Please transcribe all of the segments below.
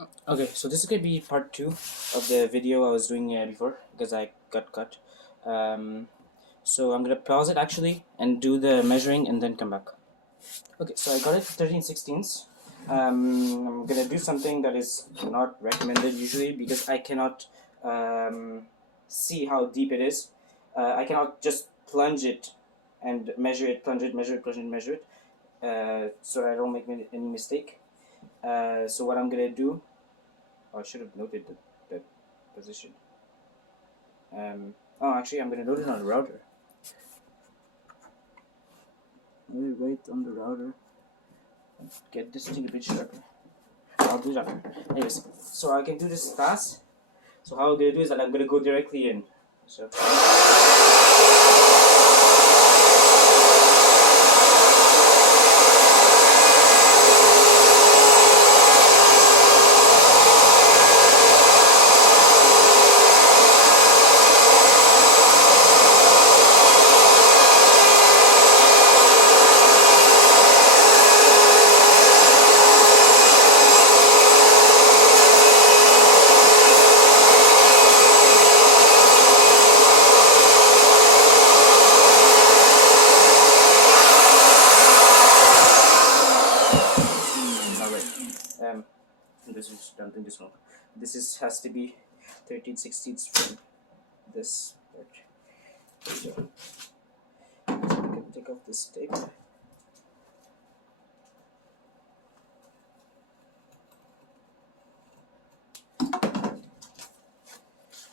Okay, so this is gonna be part two of the video I was doing before because I got cut. Um, so I'm gonna pause it actually and do the measuring and then come back. Okay, so I got it 13/16. I'm gonna do something that is not recommended usually because I cannot see how deep it is. I cannot just plunge it and measure it, plunge it, measure it, plunge it, measure it, so I don't make any mistake. So what I'm gonna do, I should have noted the position. Oh, actually, I'm gonna note it on the router. Note it right on the router. Get this thing a bit sharper. I'll do that. Anyways, so I can do this fast. So how I'm gonna do is that I'm gonna go directly in. So. This is done in this one. This is has to be 13/16 from this part. So I can take off this tape.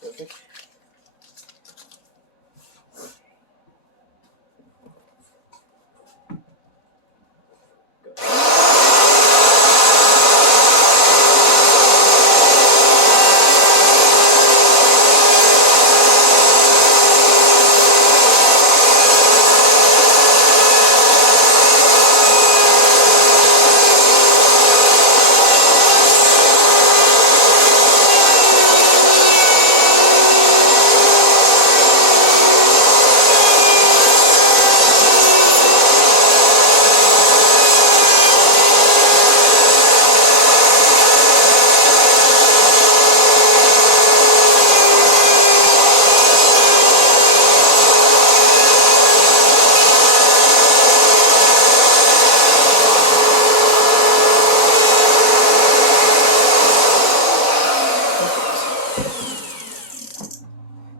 Perfect.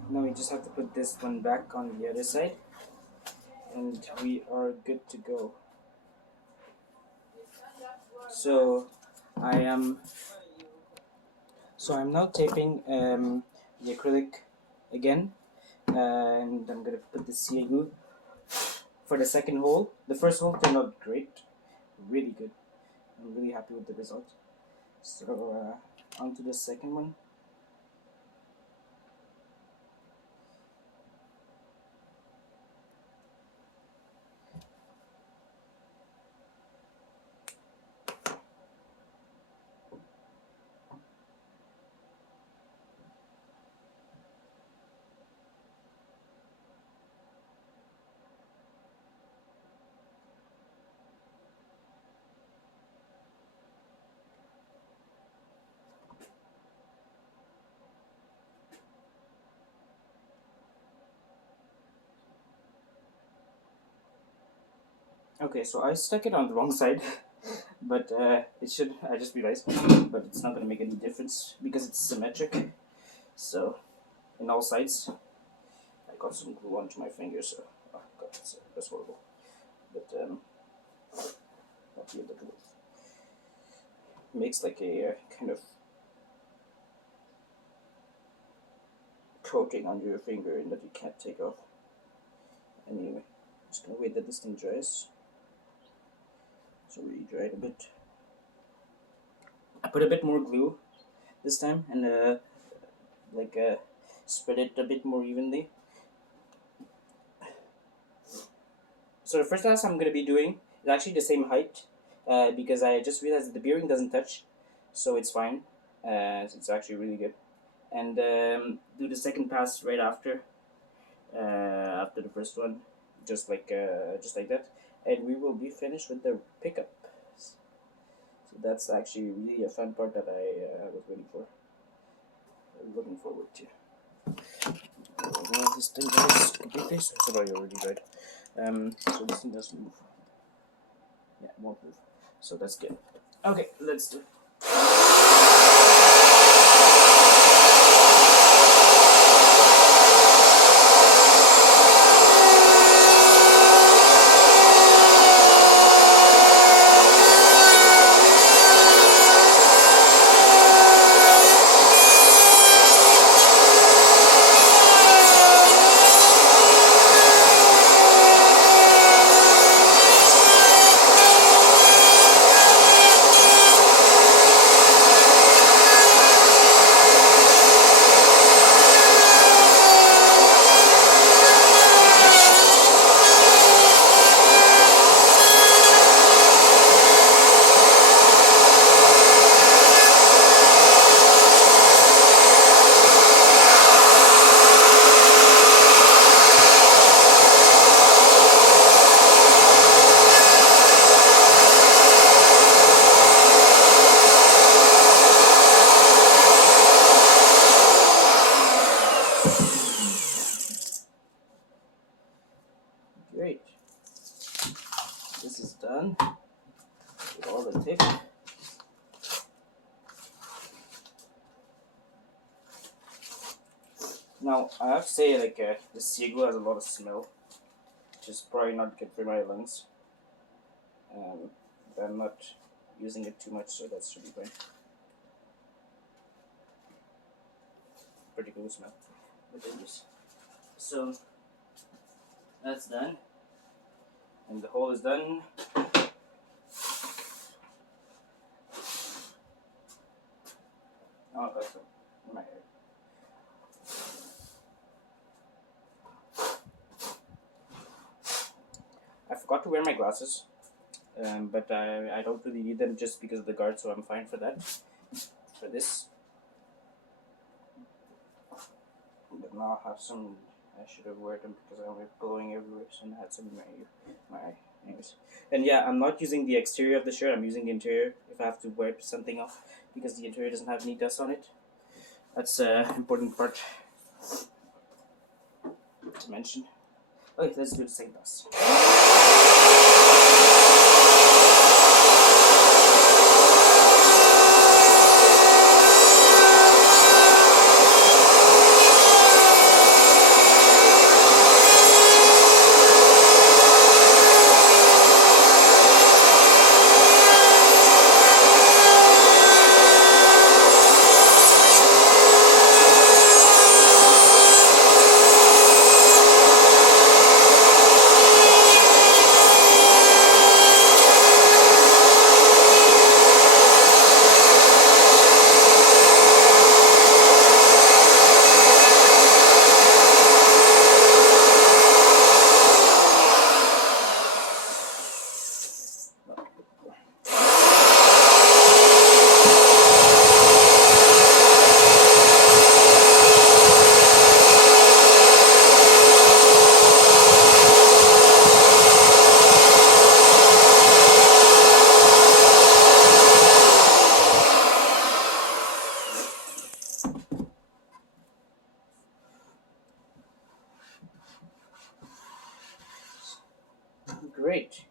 Now we just have to put this one back on the other side and we are good to go. So I am I'm now taping the acrylic again, and I'm gonna put the CA for the second hole. The first hole turned out great, really good. I'm really happy with the result. So on to the second one. Okay, so I stuck it on the wrong side, but it should, I just realized, but it's not going to make any difference because it's symmetric. So, in all sides, I got some glue onto my finger, so, oh god, that's horrible. But, I'll be able to makes like a kind of coating on your finger and that you can't take off. Anyway, just gonna wait that this thing dries. It's already dried a bit. I put a bit more glue this time and spread it a bit more evenly. So the first class I'm gonna be doing is actually the same height because I just realized that the bearing doesn't touch, so it's fine. It's actually really good. And do the second pass right after the first one, just like that, and we will be finished with the pickup. So that's actually really a fun part that I was waiting for. Looking forward to. Well, this thing does complete this. Sorry, already right. So this thing does move. Yeah, it won't move. So that's good. Okay, let's do it. Great. This is done with all the tape. Now, I have to say, like, this Seagull has a lot of smell, which is probably not good for my lungs. But I'm not using it too much, so that should be fine. Pretty cool smell. But anyways, so that's done, and the hole is done. Oh, that's my hair. I forgot to wear my glasses, but I don't really need them just because of the guard, so I'm fine for that. For this, but now I have some. I should have worn them because I'm blowing everywhere, so I had some in my eye. Anyways, and yeah, I'm not using the exterior of the shirt. I'm using the interior if I have to wipe something off because the interior doesn't have any dust on it. That's an important part to mention. Okay, let's do the same pass. Great.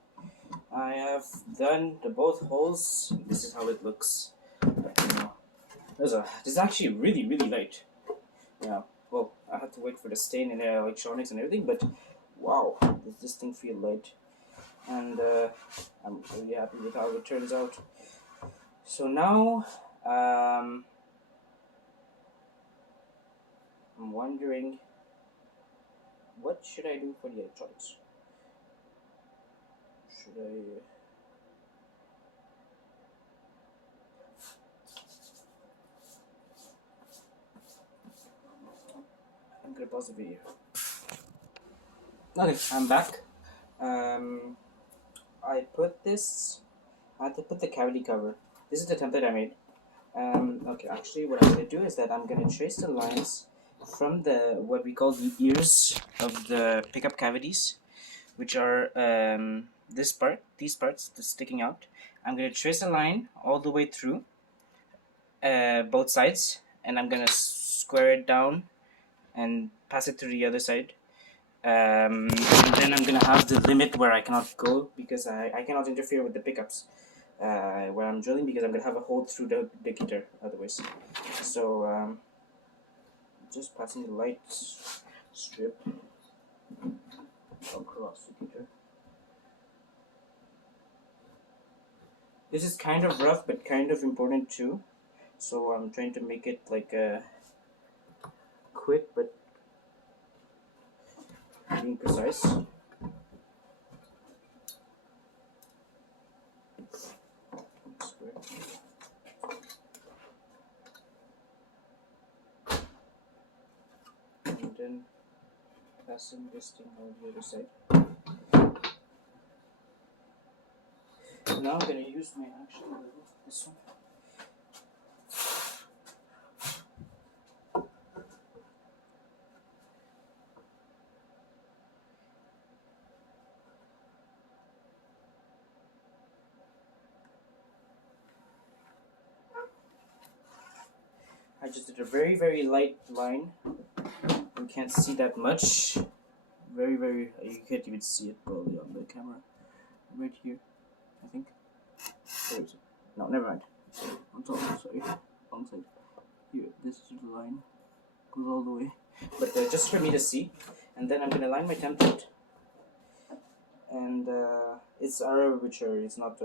I have done the both holes. This is how it looks. This is actually really light. Yeah. Well, I had to wait for the stain in the electronics and everything, but wow, does this thing feel light? And I'm really happy with how it turns out. So now, I'm wondering, what should I do for the electronics? Should I? I'm gonna pause the video. Okay, I'm back. I had to put the cavity cover. This is the template I made. Okay, actually what I'm gonna do is that I'm gonna trace the lines from what we call the ears of the pickup cavities, which are these parts, sticking out. I'm going to trace a line all the way through both sides, and I'm going to square it down and pass it to the other side. And then I'm going to have the limit where I cannot go, because I cannot interfere with the pickups where I'm drilling, because I'm going to have a hole through the guitar otherwise. So just passing the light strip across the guitar. This is kind of rough but kind of important too, so I'm trying to make it like quick but being precise. And then passing this thing on the other side. Now I'm going to use my actual level, this one. I just did a very, very light line. You can't see that much. Very, very, you can't even see it probably on the camera. Right here, I think. Where is it? No, never mind. On top, sorry. Wrong side. Here, this is the line. Goes all the way. But just for me to see. And then I'm going to line my template. And it's arbitrary. It's not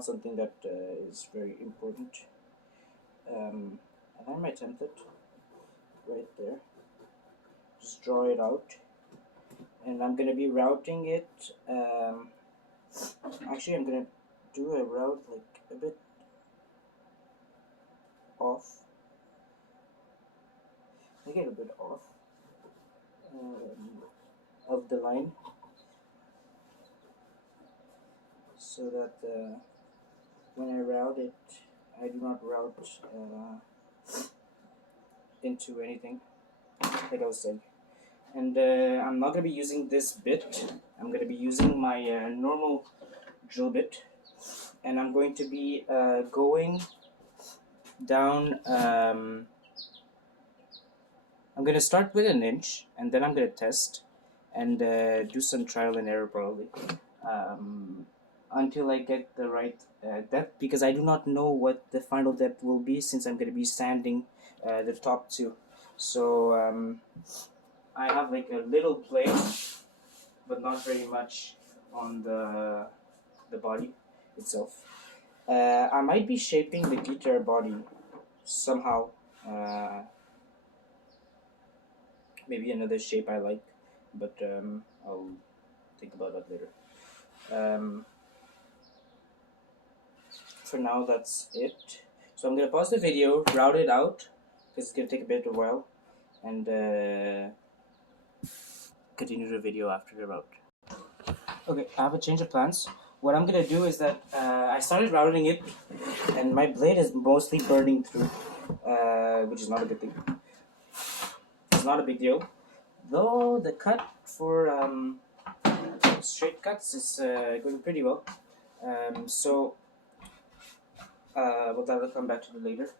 something that is very important. I line my template right there. Just draw it out. And I'm going to be routing it. Actually, I'm going to do a route like a bit off. Make it a bit off of the line, so that when I route it, I do not route into anything, like I was saying. And I'm not going to be using this bit. I'm going to be using my normal drill bit, and I'm going to be going down. I'm going to start with 1 inch, and then I'm going to test and do some trial and error probably until I get the right depth, because I do not know what the final depth will be, since I'm going to be sanding the top too. So I have like a little play, but not very much on the body itself. I might be shaping the guitar body somehow. Maybe another shape I like, but I'll think about that later. For now, that's it. So I'm gonna pause the video, route it out, because it's gonna take a bit of a while, and continue the video after the route. Okay, I have a change of plans. What I'm gonna do is that I started routing it, and my blade is mostly burning through, which is not a good thing. It's not a big deal, though. The cut for straight cuts is going pretty well. But I will come back to it later.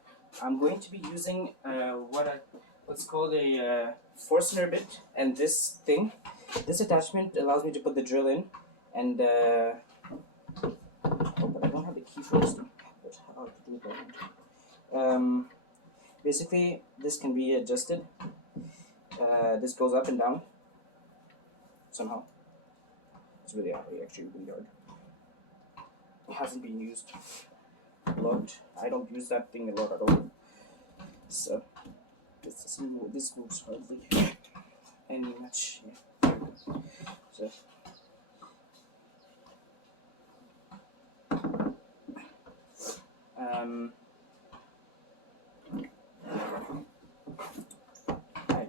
I'm going to be using what's called a Forstner bit, and this thing. This attachment allows me to put the drill in, and oh, but I don't have the key for this thing. But how to do that? Basically, this can be adjusted. This goes up and down somehow. It's really actually really hard. It hasn't been used a lot. I don't use that thing a lot at all. So this moves hardly any much. Yeah. So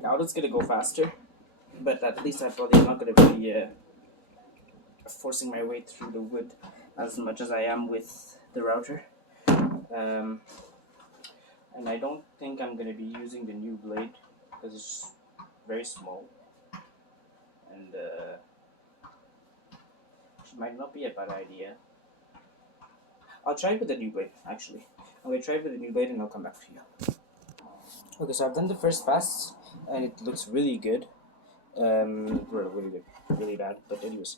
now it's gonna go faster, but at least I probably am not gonna be forcing my way through the wood as much as I am with the router. And I don't think I'm going to be using the new blade, because it's very small, and it might not be a bad idea. I'll try it with the new blade actually. I'm gonna try it with the new blade and I'll come back to you. Okay, so I've done the first pass and it looks really good. Well, really good, really bad, but anyways,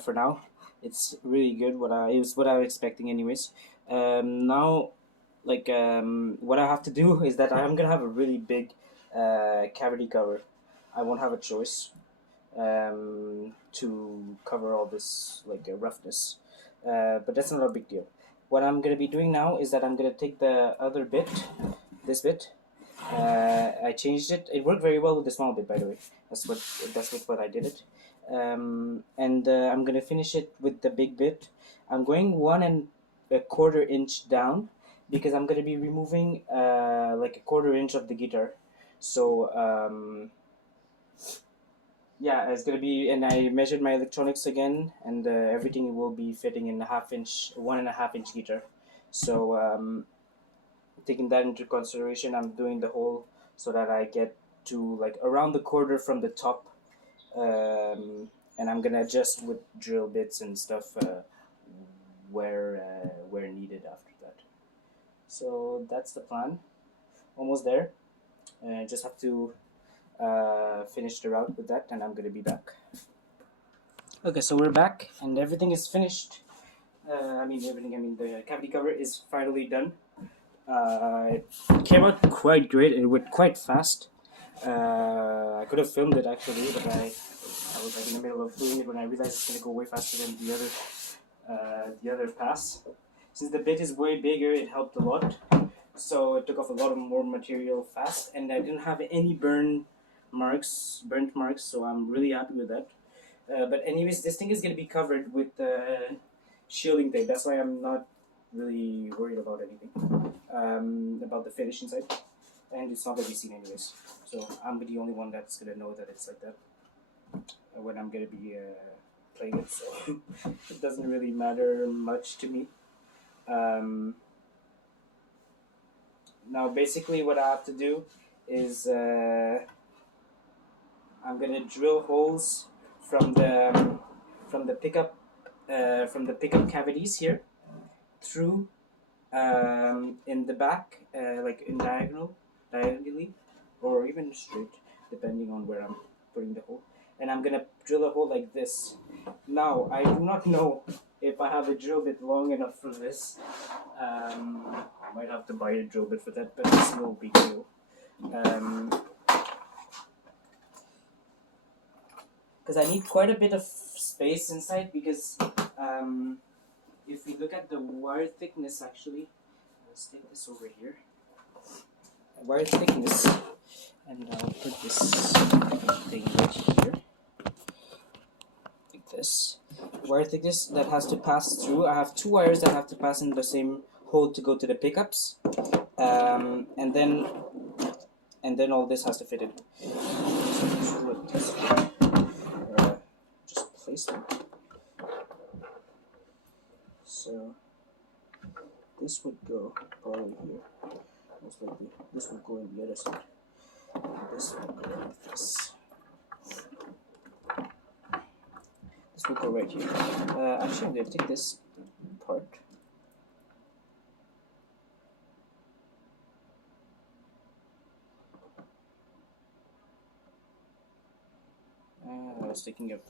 for now, it's really good. It was what I was expecting, anyways. Now, like, what I have to do is that I'm gonna have a really big cavity cover. I won't have a choice to cover all this like roughness, but that's not a big deal. What I'm gonna be doing now is that I'm gonna take the other bit, this bit. I changed it. It worked very well with the small bit, by the way. That's what I did it. And I'm gonna finish it with the big bit. I'm going 1.25 inch down because I'm gonna be removing like 1/4 inch of the guitar. So yeah, it's gonna be, and I measured my electronics again, and everything will be fitting in a 1.5 inch, 1.5 inch guitar. So taking that into consideration, I'm doing the hole so that I get to like around the quarter from the top, and I'm gonna adjust with drill bits and stuff where needed after that. So that's the plan. Almost there. Just have to finish the route with that, and I'm gonna be back. Okay, so we're back, and everything is finished. I mean everything. I mean the cavity cover is finally done. It came out quite great. It went quite fast. I could have filmed it actually, but I was like in the middle of doing it when I realized it's gonna go way faster than the other pass. Since the bit is way bigger, it helped a lot. So it took off a lot of more material fast, and I didn't have any burnt marks. So I'm really happy with that. But anyways, this thing is gonna be covered with shielding tape. That's why I'm not really worried about anything about the finish inside, and it's not gonna be seen anyways. So I'm the only one that's gonna know that it's like that when I'm gonna be playing it. So it doesn't really matter much to me. Now basically what I have to do is I'm gonna drill holes from the pickup cavities here through in the back, like in diagonally, or even straight, depending on where I'm putting the hole. And I'm gonna drill a hole like this. Now I do not know if I have a drill bit long enough for this. I might have to buy a drill bit for that, but it's no big deal. Because I need quite a bit of space inside, because if we look at the wire thickness, actually, let's take this over here. Wire thickness, and I'll put this thing right here, like this. Wire thickness that has to pass through. I have two wires that have to pass in the same hole to go to the pickups, and then all this has to fit in. Just place them. So this would go probably here. Most likely, this would go in the other side. And this would go like this. This will go right here. Actually, I'm going to take this part. I was thinking of